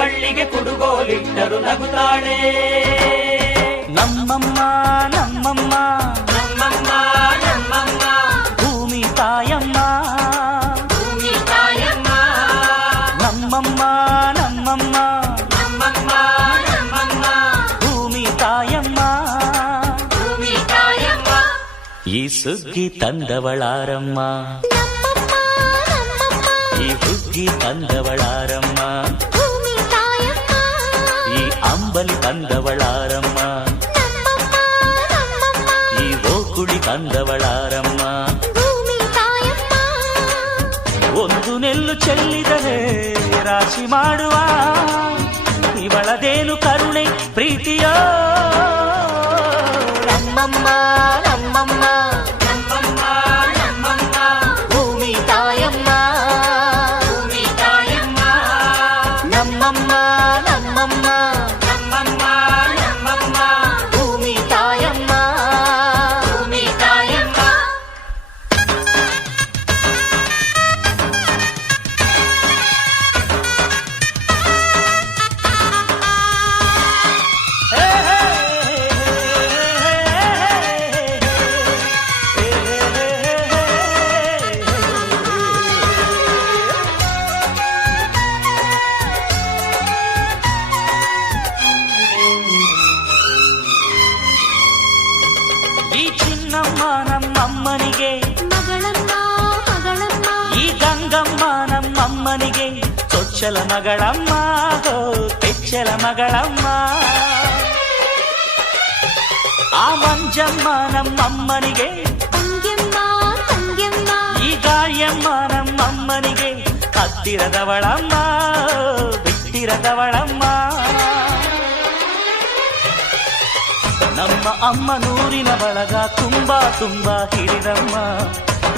ಬಳ್ಳಿಗೆ ಕುಡುಗೋಲಿಟ್ಟರು ನಗುತ್ತಾಳೆ. ನಮ್ಮಮ್ಮ ನಮ್ಮಮ್ಮ ನಮ್ಮಮ್ಮ ನಮ್ಮಮ್ಮ ಭೂಮಿ ತಾಯಮ್ಮ, ಭೂಮಿ ತಾಯಮ್ಮ. ನಮ್ಮಮ್ಮ ನಮ್ಮಮ್ಮ ನಮ್ಮಮ್ಮ ನಮ್ಮಮ್ಮ ಭೂಮಿ ತಾಯಮ್ಮ. ಭೂಮಿ ತಾಯಮ್ಮ. ಈ ಸುಗ್ಗಿ ತಂದವಳಾರಮ್ಮ, ಈ ಹುಗ್ಗಿ ತಂದವಳಾರಮ್ಮ, ಈ ಅಂಬಲಿ ತಂದವಳಾರಮ್ಮ, ಈ ಓಕುಳಿ ತಂದವಳಾರಮ್ಮ. ಒಂದು ನೆಲ್ಲು ಚೆಲ್ಲಿದರೆ ರಾಶಿ ಮಾಡುವ ಇವಳದೇನು ಕರುಣೆ ಪ್ರೀತಿಯೋ. ನಮ್ಮಮ್ಮ ನಮ್ಮಮ್ಮ ನಮ್ಮಮ್ಮ ನಮ್ಮಮ್ಮ ಭೂಮಿ ತಾಯಮ್ಮ, ಭೂಮಿ ತಾಯಮ್ಮ. ನಮ್ಮಮ್ಮ ನಮ್ಮಮ್ಮ ನಮ್ಮಮ್ಮ ನಮ್ಮಮ್ಮ ಭೂಮಿ ತಾಯಮ್ಮ. ಭೂಮಿ ತಾಯಮ್ಮ. ಈ ಚಿನ್ನಮ್ಮ ನಮ್ಮಮ್ಮನಿಗೆ ಮಗಳಮ್ಮ ಮಗಳಮ್ಮ, ಈ ಗಂಗಮ್ಮ ನಮ್ಮಮ್ಮನಿಗೆ ಚೊಚ್ಚಲ ಮಗಳಮ್ಮ, ಹೋ ಕೆಚ್ಚಲ ಮಗಳಮ್ಮ. ಆ ಮಂಜಮ್ಮ ನಮ್ಮಮ್ಮನಿಗೆ, ತಂಗ್ಯಮ್ಮ ತಂಗ್ಯಮ್ಮ, ಈ ಗಾಳಿಯಮ್ಮ ನಮ್ಮಮ್ಮನಿಗೆ ಹತ್ತಿರದವಳಮ್ಮ, ಬಿಟ್ಟಿರದವಳಮ್ಮ. ನಮ್ಮ ಅಮ್ಮ ನೂರಿನ ಬಳಗ ತುಂಬಾ ತುಂಬಾ ಹಿರಿದಮ್ಮ,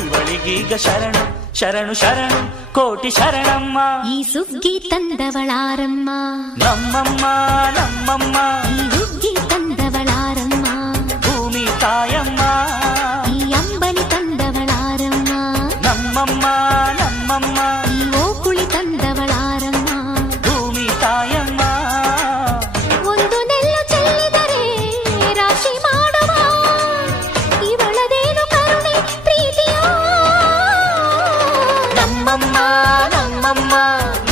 ಇವಳಿಗೀಗ ಶರಣು ಶರಣು ಶರಣು ಕೋಟಿ ಶರಣಮ್ಮ. ಈ ಸುಗ್ಗಿ ತಂದವಳಾರಮ್ಮ, ನಮ್ಮಮ್ಮ ನಮ್ಮಮ್ಮ ಈ ಹುಗ್ಗಿ ತಂದವಳಾರಮ್ಮ, ಭೂಮಿ ತಾಯಮ್ಮ, ಈ ಅಂಬಲಿ ತಂದವಳಾರಮ್ಮ, ನಮ್ಮಮ್ಮ ನಮ್ಮಮ್ಮ ಈ ಓಕುಳಿ ತಂದವಳಾರಮ್ಮ. ಭೂಮಿ ತಾಯಮ್ಮ. ಒಂದು ನೆಲ್ಲು ಚೆಲ್ಲಿದರೆ ರಾಶಿ ಮಾಡುವ ಇವಳದೇನು ಕರುಣೆ ಪ್ರೀತಿಯೋ. ನಮ್ಮಮ್ಮ ನಮ್ಮಮ್ಮ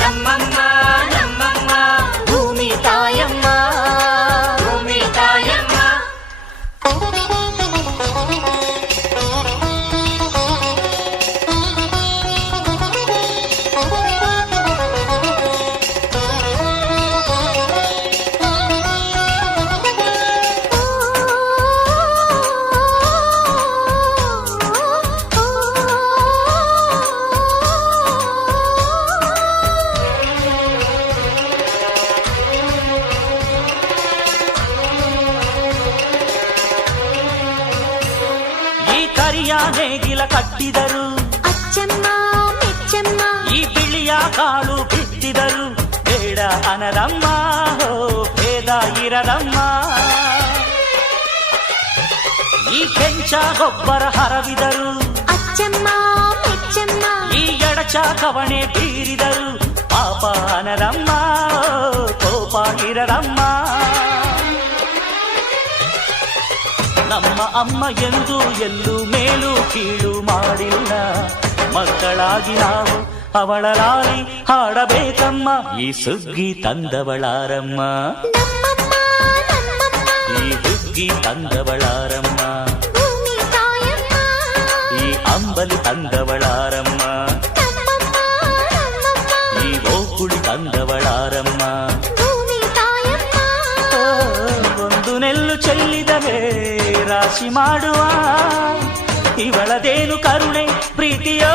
ನಮ್ಮಮ್ಮ ನಮ್ಮಮ್ಮ ಭೂಮಿ ತಾಯಮ್ಮ, ಭೂಮಿ ತಾಯಮ್ಮ. ಈ ಕರಿಯ ನೇಗಿಲ ಕಟ್ಟಿದರು, ಅಚ್ಚಮ್ಮ ಮೆಚ್ಚಮ್ಮ, ಈ ಬಿಳಿಯ ಕಾಳು ಬಿತ್ತಿದರು, ಬೇಡ ಅನದಮ್ಮ, ಹೋ ಭೇದ ಇರದಮ್ಮ. ಈ ಕೆಂಚ ಗೊಬ್ಬರ ಹರವಿದರು, ಅಚ್ಚಮ್ಮ ಮೆಚ್ಚಮ್ಮ, ಈ ಎಡಚ ಕವಣೆ ಬೀರಿದರು, ಪಾಪ ಅನದಮ್ಮ, ಕೋಪ ಇರದಮ್ಮ. ನಮ್ಮ ಅಮ್ಮ ಎಂದು ಎಲ್ಲೂ ಮೇಲು ಕೀಳು ಮಾಡಿಲ್ಲ, ಮಕ್ಕಳಾಗಿ ನಾವು ಅವಳ ಲಾಲಿ ಹಾಡಬೇಕಮ್ಮ. ಈ ಸುಗ್ಗಿ ತಂದವಳಾರಮ್ಮ, ನಮ್ಮಮ್ಮ ನಮ್ಮಮ್ಮ, ಈ ಹುಗ್ಗಿ ತಂದವಳಾರಮ್ಮ, ಭೂಮಿ ತಾಯಮ್ಮ, ಈ ಅಂಬಲಿ ತಂದವಳಾರಮ್ಮ, ನಮ್ಮಮ್ಮ ನಮ್ಮಮ್ಮ, ಈ ಓಕುಳಿ ತಂದವಳಾರಮ್ಮ. ಭೂಮಿ ತಾಯಮ್ಮ. ಓ, ಒಂದು ನೆಲ್ಲು ಚೆಲ್ಲಿದರೆ ರಾಶಿ ಮಾಡುವ ಇವಳದೇನು ಕರುಣೆ ಪ್ರೀತಿಯೋ.